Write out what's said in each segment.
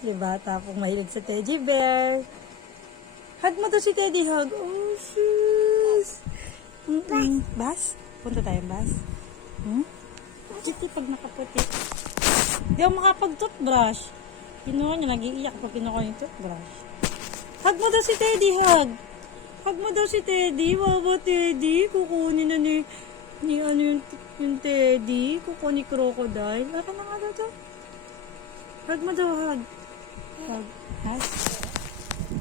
Si bata pong mahilig sa teddy bear. Hug mo to si Teddy, hug. Oh, sus. Bas? Punta tayo, bas? Puti pag nakaputi. Di ako makapag-toothbrush. Kinuha niya, nag-iiyak pag kinuha yung toothbrush. Hug mo daw si Teddy, hug. Hug mo daw si Teddy. Wawa, Teddy. Kukunin na ni ano yung Teddy. Kukunin ni Crocodile. Aka na nga daw. Hug mo daw, hug. Hug. Hug.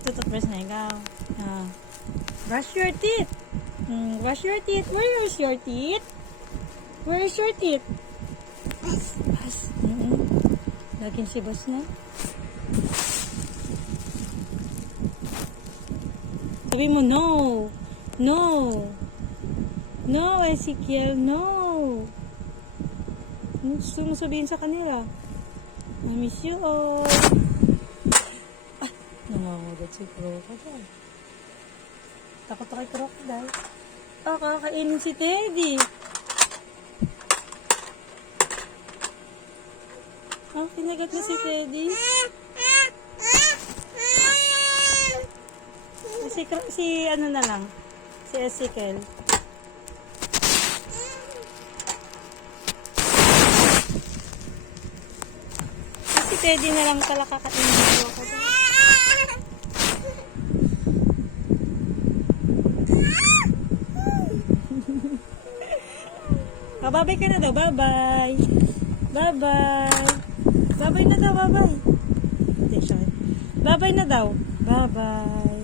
Toothbrush na ikaw. Brush your teeth. Brush your teeth. Where is your teeth? Where is your teeth? Bas. Laging si Bas na. Sabi mo, no. No. No, Ezekiel, no. Gusto mo sabihin sa kanila? I miss you all. Nangangagat si Crocodile. Takot kay Crocodile. Kakainin si Teddy. Pinagat na si Teddy. Si ano na lang. Si Ezekiel. Si Teddy na lang pala kakainin ni Crocodile. Babay ka na daw. Bye-bye. Bye-bye. Bye-bye na daw. Bye-bye. Bye-bye na daw. Bye-bye.